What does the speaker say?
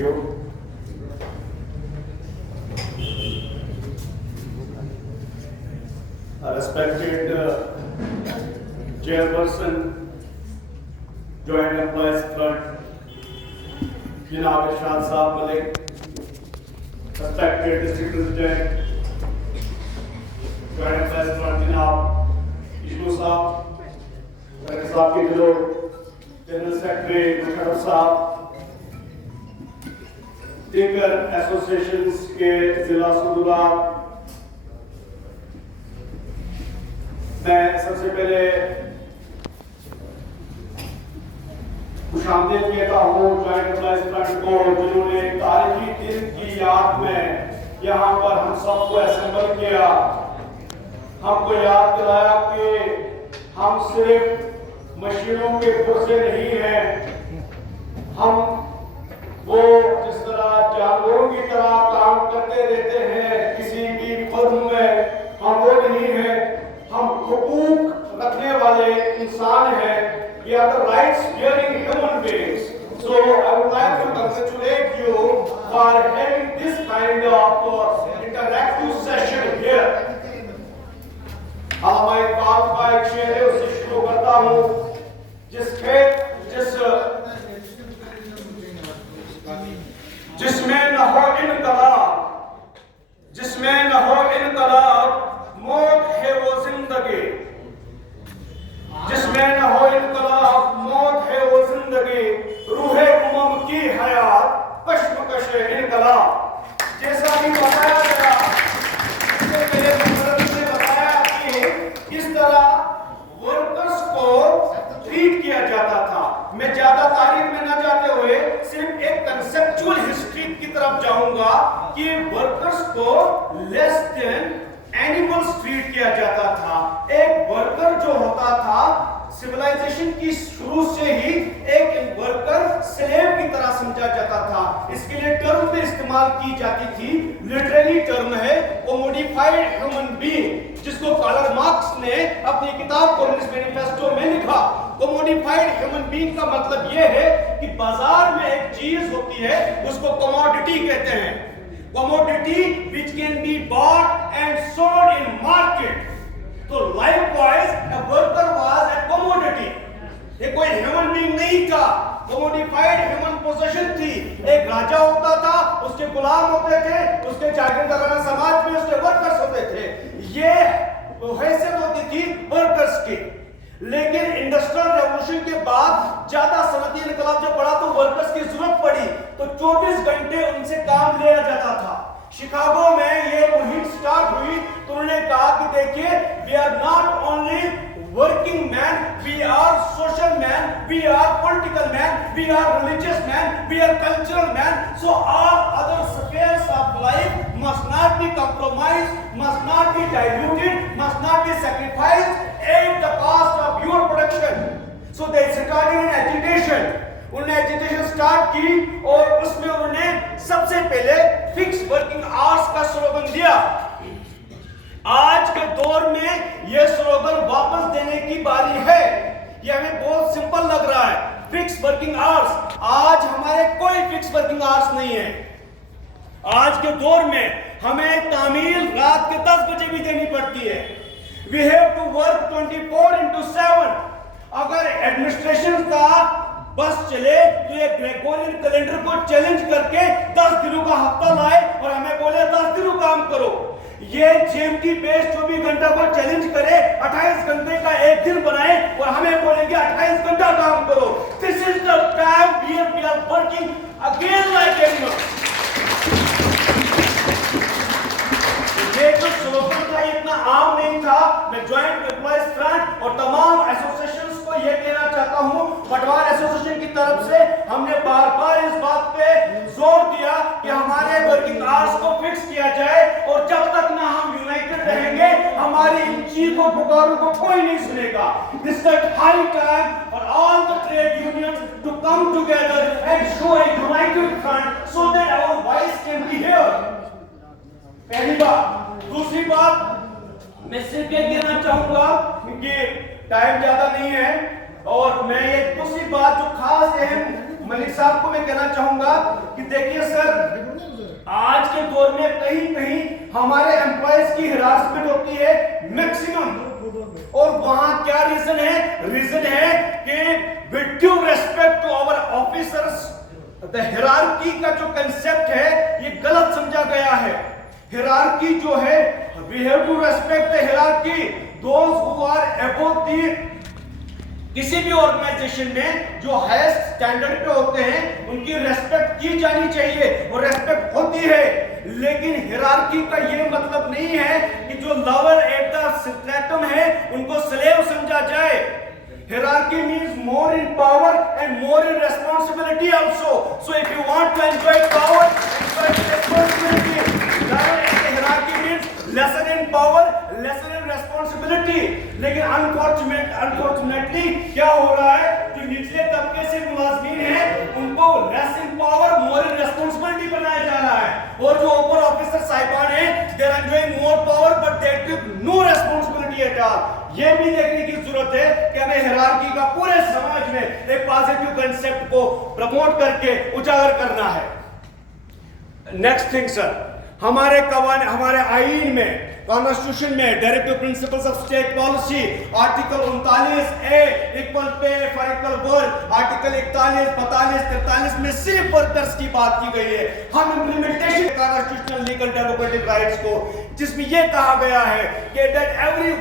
you. Respected Chairperson, Joint Employees Front, Janab Irshad Saab Malik, respected District President, Joint Employees Front, Janab Ishnu Saab, Dr. Saab Ki Jalod, General Secretary Musharraf Saab, Tinker Associations के जिला सदुरा, मैं सबसे पहले खुशामदीद कहता हूँ joint employees front को, जिन्होंने तारीखी दिन की याद में यहाँ पर हम सबको असेंबल किया, हमको याद दिलाया कि हम सिर्फ मशीनों के पुर्जे नहीं हैं, हम वो जिस तरह जानवरों की तरह काम करते रहते हैं किसी भी फर्म में, हम वो नहीं है, हम हुकूक रखने वाले इंसान हैं। We are the rights bearing human beings. So I would like to congratulate you for having this kind of interactive session here. मैं एक बात का एक शेर है उसे शुरू करता हूँ, जिसमें न हो इनकलाब, जिसमें न हो इनकलाब, मौत है वो जिंदगी, जिसमें न हो इनकलाब, मौत है वो जिंदगी, रूहे उमम की हयात, कश्मकश इनकलाब। जैसा कि बताया गया, इससे पहले ने बताया कि इस तरह वर्कर्स को ट्रीट किया जाता था। मैं ज्यादा तारीख में न जाते हुए सिर्फ एक कंसेप्चुअल हिस्ट्री की तरफ जाऊंगा कि वर्कर्स को लेस देन एनिमल्स ट्रीट किया जाता था। एक वर्कर जो होता था, सिविलाइजेशन की शुरू से ही एक वर्कर स्लेव की तरह समझा जाता था। इसके लिए टर्म पे इस्तेमाल की जाती थी, लिटरली टर्म है कोमोडिफाइड ह्यूमन बीइंग, जिसको कार्ल मार्क्स ने अपनी किताब कम्युनिस्ट मैनिफेस्टो में लिखा। कोमोडिफाइड ह्यूमन बीइंग का मतलब यह है कि बाजार में एक चीज होती है, उसको कमोडिटी कहते हैं। Commodity which can be bought and sold in market. So likewise, a worker was a commodity. ये कोई human being नहीं था, commodified human possession थी। एक राजा होता था, उसके गुलाम होते थे, उसके जागीरदाराना समाज में उसके वर्कर्स होते थे। ये हैसियत होती थी वर्कर्स की। लेकिन इंडस्ट्रियल रेवोल्यूशन के बाद ज्यादा सनती इनकलाब जब बढ़ा तो वर्कर्स की जरूरत पड़ी, तो 24 घंटे उनसे काम लिया जाता था। शिकागो में ये मुहिम स्टार्ट हुई तो उन्होंने कहा कि देखिए, we are not only working man, we are social man, we are political man, we are religious man, we are cultural man, so all other spheres of life must not be compromised, must not be diluted, must not be sacrificed at the cost of your production. So they started an agitation. उन्होंने agitation start की और उसमें उन्होंने सबसे पहले fix working hours का slogan दिया। आज के दौर में यह स्लोगन वापस देने की बारी है। यह हमें बहुत सिंपल लग रहा है, फिक्स वर्किंग आवर्स। आज हमारे कोई फिक्स वर्किंग आवर्स नहीं है। आज के दौर में हमें तामील रात के 10 बजे भी देनी पड़ती है। We have to work 24/7। अगर एडमिनिस्ट्रेशन का बस चले तो ये ग्रेगोरियन कैलेंडर को चैलेंज करके 10 दिनों का हफ्ता लाए और हमें बोले 10 दिनों काम करो। ये जीएमटी बेस्ड 24 घंटा को चैलेंज करे, 28 घंटे का एक दिन बनाए और हमें बोलेंगे 28 घंटा काम करो। This is the time we are working again like animals. ये जो स्लोगन था इतना आम नहीं था। मैं जॉइंट एम्प्लॉयज फ्रंट और तमाम एसोसिएशंस को यह कहना चाहता हूं, पटवार एसोसिएशन की तरफ से हमने बार बार इस बात पे जोर दिया कि हमारे वर्किंग आवर्स को फिक्स किया जाए, और जब तक ना हम यूनाइटेड रहेंगे हमारी इन चीखों पुकारों को कोई नहीं सुनेगा। This is the high time for all the trade unions to come together and show a united front so that our voice can be heard। पहली बात। दूसरी बात मैं सिर्फ ये कहना चाहूंगा क्योंकि टाइम ज्यादा नहीं है, और मैं एक दूसरी बात जो खास अहम मलिक साहब को मैं कहना चाहूंगा कि देखिए सर, आज के दौर में कहीं कहीं हमारे एम्प्लॉयज की हिरासमेंट होती है मैक्सिमम, और वहां क्या रीजन है? रीजन है कि with due respect to our officers, the hierarchy का जो कंसेप्ट है ये गलत समझा गया है। हिरार्की जो है, we have to respect the hierarchy, those who are above the, किसी भी ऑर्गेनाइजेशन में जो हाईएस्ट स्टैंडर्ड पे होते हैं उनकी रेस्पेक्ट की जानी चाहिए और रेस्पेक्ट होती है। लेकिन हिरार्की का ये मतलब नहीं है कि जो लोअर एट द स्ट्रेटम है उनको स्लेव समझा जाए। Hierarchy means more in power and more in responsibility also. So if you want to enjoy power, enjoy responsibility. Hierarchy means lesser in power, lesser in responsibility. लेकिन unfortunately क्या हो रहा है? जो निचले तबके से मुलाजमीन हैं उनको less in power, more in responsibility बनाया जा रहा है, और जो ऊपर ऑफिसर साहिबान हैं they are enjoying more power but they take no responsibility at all. ये भी देखने की जरूरत है कि हमें हिरार्की का पूरे समाज में एक पॉजिटिव कंसेप्ट को प्रमोट करके उजागर करना है। नेक्स्ट थिंग सर, हमारे आईन में, कॉन्स्टिट्यूशन में directive principles of state policy article 39A equal pay for equal work, article 41, 42, 43 में सिर्फ वर्कर्स की बात की गई है। हम implementation constitutional legal democratic rights को, जिसमें यह कहा गया है कि दैट एवरी